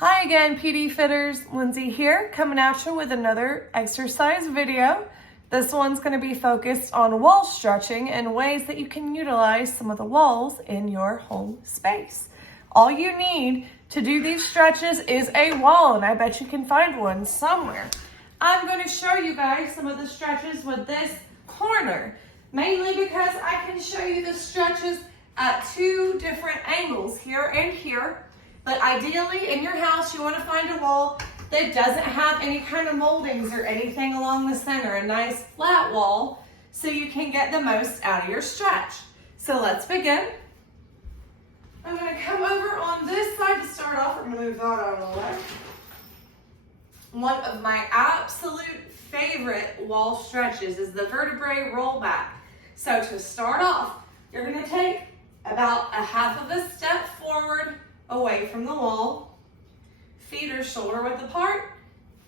Hi again, PD Fitters. Lindsay here, coming at you with another exercise video. This one's going to be focused on wall stretching and ways that you can utilize some of the walls in your home space. All you need to do these stretches is a wall, and I bet you can find one somewhere. I'm going to show you guys some of the stretches with this corner, mainly because I can show you the stretches at two different angles, here and here. But ideally, in your house, you want to find a wall that doesn't have any kind of moldings or anything along the center, a nice flat wall, so you can get the most out of your stretch. So let's begin. I'm going to come over on this side to start off. We're going to move that out of the way. One of my absolute favorite wall stretches is the vertebrae rollback. So to start off, you're going to take about a half of a step forward away from the wall. Feet are shoulder width apart,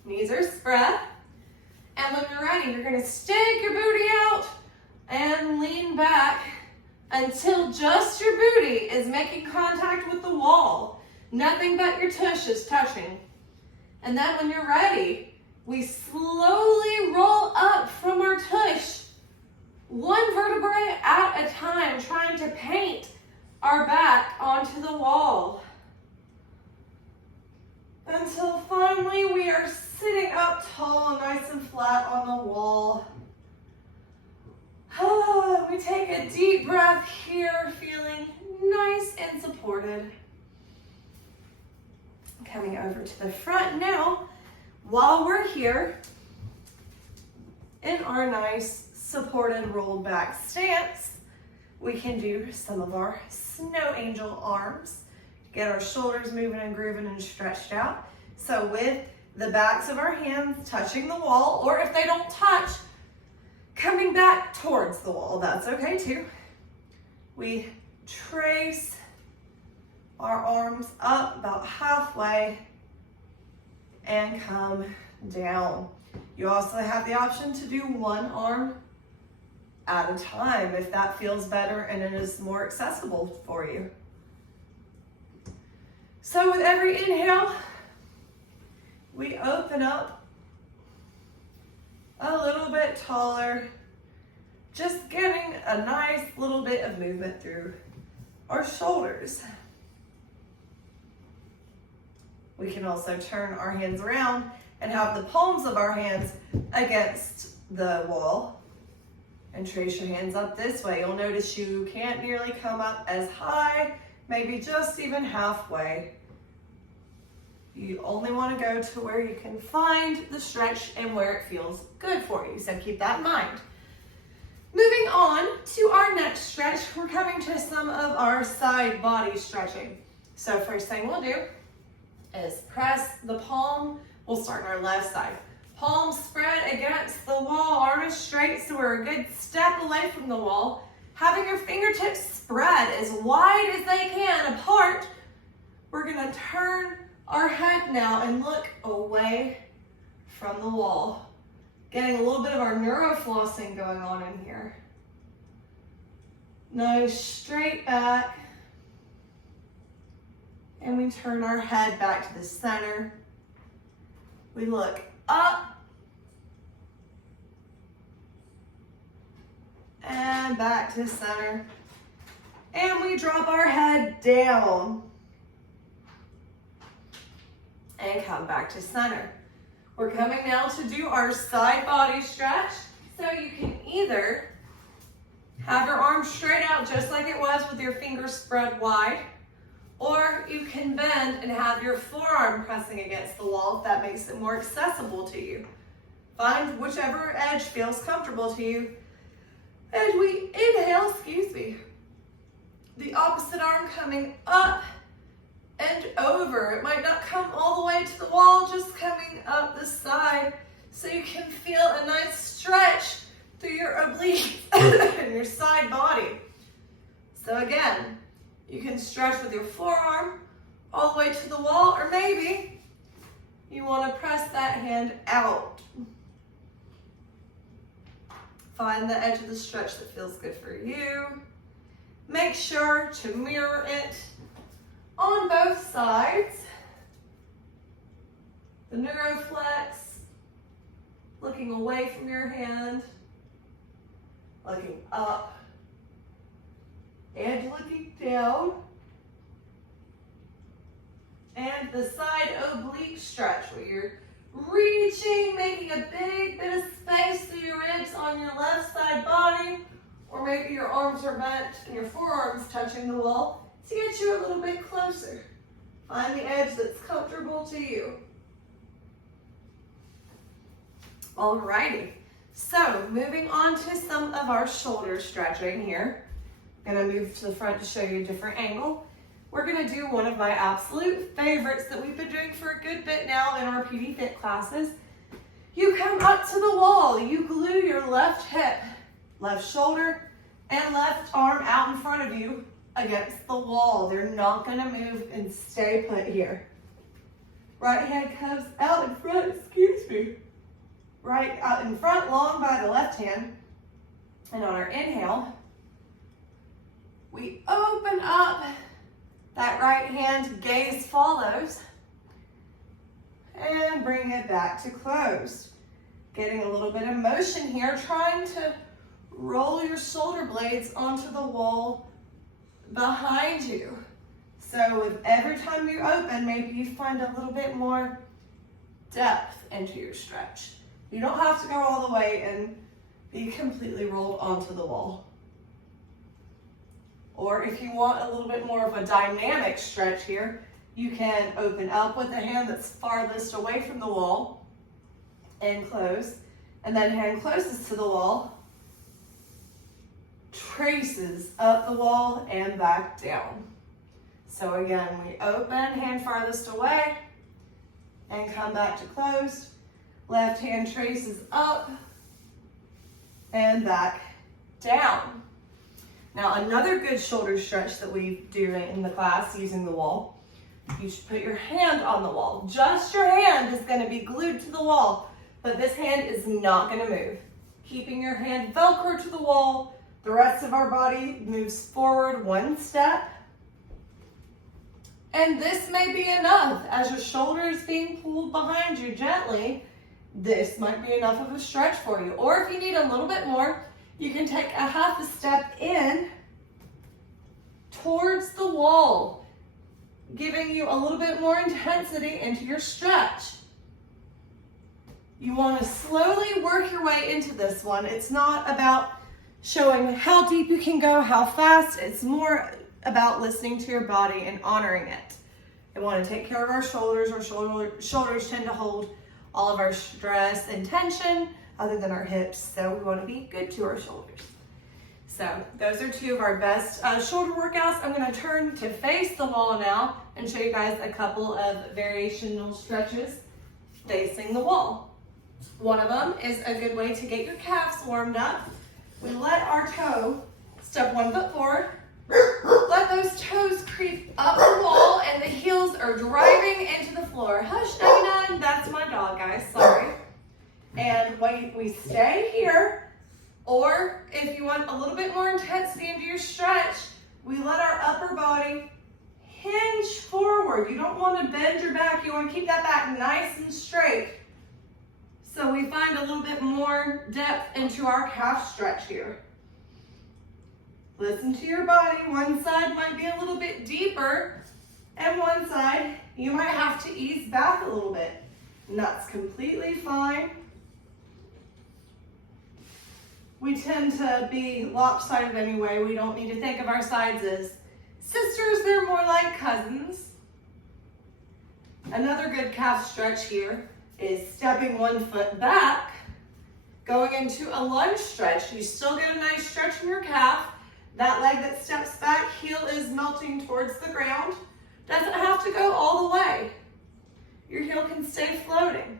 knees are spread. And when you're ready, you're gonna stick your booty out and lean back until just your booty is making contact with the wall. Nothing but your tush is touching. And then when you're ready, we slowly roll up from our tush, one vertebrae at a time, trying to paint our back onto the wall, until finally we are sitting up tall, nice and flat on the wall. We take a deep breath here, feeling nice and supported. Coming over to the front now, while we're here in our nice supported rolled back stance, we can do some of our snow angel arms. Get our shoulders moving and grooving and stretched out. So with the backs of our hands touching the wall, or if they don't touch, coming back towards the wall, that's okay too. We trace our arms up about halfway and come down. You also have the option to do one arm at a time if that feels better and it is more accessible for you. So with every inhale, we open up a little bit taller, just getting a nice little bit of movement through our shoulders. We can also turn our hands around and have the palms of our hands against the wall and trace your hands up this way. You'll notice you can't nearly come up as high, maybe just even halfway. You only want to go to where you can find the stretch and where it feels good for you. So keep that in mind. Moving on to our next stretch, we're coming to some of our side body stretching. So first thing we'll do is press the palm. We'll start on our left side. Palm spread against the wall, arms straight, so we're a good step away from the wall. Having your fingertips spread as wide as they can apart, we're gonna turn our head now and look away from the wall. Getting a little bit of our neuroflossing going on in here. Nose straight back. And we turn our head back to the center. We look up. And back to center. And we drop our head down. And come back to center. We're coming now to do our side body stretch. So you can either have your arms straight out just like it was with your fingers spread wide, or you can bend and have your forearm pressing against the wall if that makes it more accessible to you. Find whichever edge feels comfortable to you. As we inhale, the opposite arm coming up and over. It might not come all the way to the wall, just coming up the side, so you can feel a nice stretch through your obliques and your side body. So again, you can stretch with your forearm all the way to the wall, or maybe you want to press that hand out. Find the edge of the stretch that feels good for you. Make sure to mirror it on both sides. looking away from your hand, looking up, and looking down. And the side oblique stretch where you're reaching, making a big bit of space through your ribs on your left side body, or maybe your arms are bent and your forearms touching the wall to get you a little bit closer. Find the edge that's comfortable to you. Alrighty, so moving on to some of our shoulder stretching here. I'm gonna move to the front to show you a different angle. We're gonna do one of my absolute favorites that we've been doing for a good bit now in our PD Fit classes. You come up to the wall, you glue your left hip, left shoulder, and left arm out in front of you against the wall. They're not gonna move and stay put here. Right hand comes out in front, excuse me. Right out in front, long by the left hand. And on our inhale, we open up that right hand, gaze follows, and bring it back to closed. Getting a little bit of motion here, trying to roll your shoulder blades onto the wall behind you. So with every time you open, maybe you find a little bit more depth into your stretch. You don't have to go all the way and be completely rolled onto the wall. Or if you want a little bit more of a dynamic stretch here, you can open up with the hand that's farthest away from the wall and close, and then hand closest to the wall traces up the wall and back down. So again, we open, hand farthest away, and come back to closed. Left hand traces up and back down. Now another good shoulder stretch that we do in the class using the wall, you should put your hand on the wall. Just your hand is going to be glued to the wall, but this hand is not going to move. Keeping your hand Velcro to the wall, the rest of our body moves forward one step. And this may be enough. As your shoulder is being pulled behind you gently, this might be enough of a stretch for you. Or if you need a little bit more, you can take a half a step in towards the wall, giving you a little bit more intensity into your stretch. You want to slowly work your way into this one. It's not about showing how deep you can go, how fast. It's more about listening to your body and honoring it. We want to take care of our shoulders. Our shoulders tend to hold all of our stress and tension other than our hips, so we want to be good to our shoulders. So those are two of our best shoulder workouts. I'm going to turn to face the wall now and show you guys a couple of variational stretches facing the wall. One of them is a good way to get your calves warmed up. We let our toe step 1 foot forward, let those toes creep up the wall, and the heels are driving into the floor. Hush, Nuggy, that's my dog, guys, sorry. And we stay here, or if you want a little bit more intensity into your stretch, we let our upper body hinge forward. You don't want to bend your back, you want to keep that back nice and straight. So we find a little bit more depth into our calf stretch here. Listen to your body. One side might be a little bit deeper, and one side you might have to ease back a little bit. And that's completely fine. We tend to be lopsided anyway. We don't need to think of our sides as sisters. They're more like cousins. Another good calf stretch here is stepping 1 foot back, going into a lunge stretch. You still get a nice stretch in your calf. That leg that steps back, heel is melting towards the ground. Doesn't have to go all the way. Your heel can stay floating.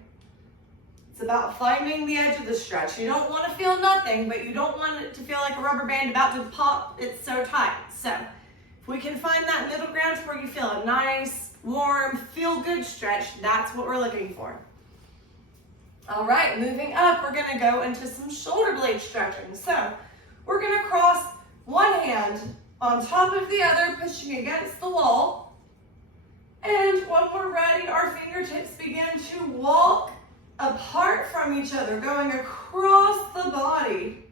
It's about finding the edge of the stretch. You don't want to feel nothing, but you don't want it to feel like a rubber band about to pop. It's so tight. So if we can find that middle ground where you feel a nice, warm, feel-good stretch, that's what we're looking for. All right, moving up, we're gonna go into some shoulder blade stretching. So we're gonna cross one hand on top of the other, pushing against the wall. And when we're ready, our fingertips begin to walk apart from each other, going across the body.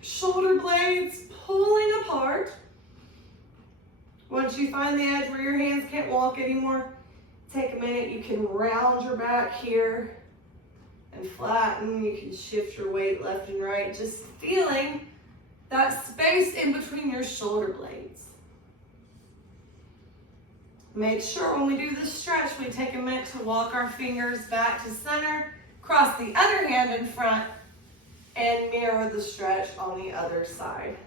Shoulder blades pulling apart. Once you find the edge where your hands can't walk anymore, take a minute. You can round your back here and flatten. You can shift your weight left and right, just feeling that space in between your shoulder blades. Make sure when we do this stretch, we take a minute to walk our fingers back to center, cross the other hand in front, and mirror the stretch on the other side.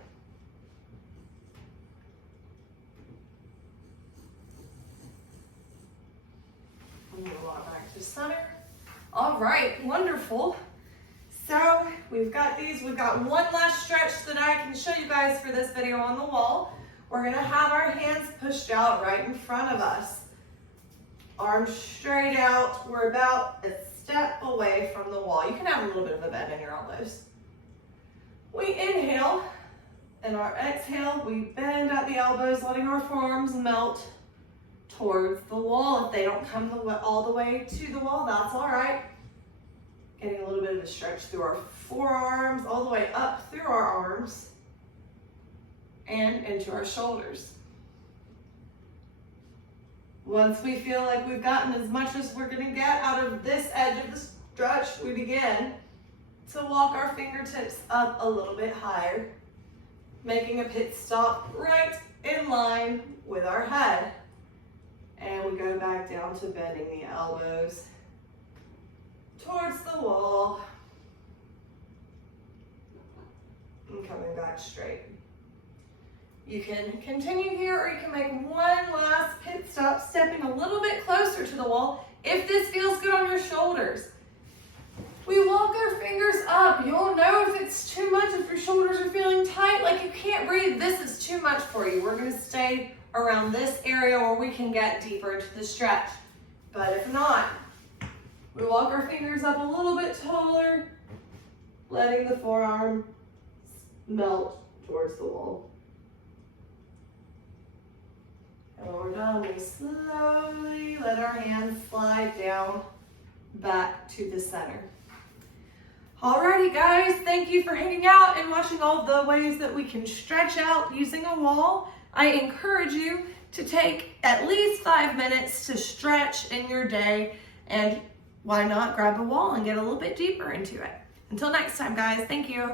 And we'll walk back to center. All right, wonderful. So we've got these. We've got one last stretch that I can show you guys for this video on the wall. We're gonna have our hands pushed out right in front of us. Arms straight out. We're about a step away from the wall. You can have a little bit of a bend in your elbows. We inhale, and our exhale, we bend at the elbows, letting our forearms melt towards the wall. If they don't come all the way to the wall, that's all right. Getting a little bit of a stretch through our forearms, all the way up through our arms, and into our shoulders. Once we feel like we've gotten as much as we're gonna get out of this edge of the stretch, we begin to walk our fingertips up a little bit higher, making a pit stop right in line with our head. And we go back down to bending the elbows towards the wall and coming back straight. You can continue here, or you can make one last pit stop, stepping a little bit closer to the wall if this feels good on your shoulders. We walk our fingers up. You'll know if it's too much, if your shoulders are feeling tight, like you can't breathe, this is too much for you. We're gonna stay around this area where we can get deeper into the stretch. But if not, we walk our fingers up a little bit taller, letting the forearm melt towards the wall. And when we're done, we slowly let our hands slide down back to the center. Alrighty guys, thank you for hanging out and watching all the ways that we can stretch out using a wall. I encourage you to take at least 5 minutes to stretch in your day, and why not grab a wall and get a little bit deeper into it. Until next time guys, thank you.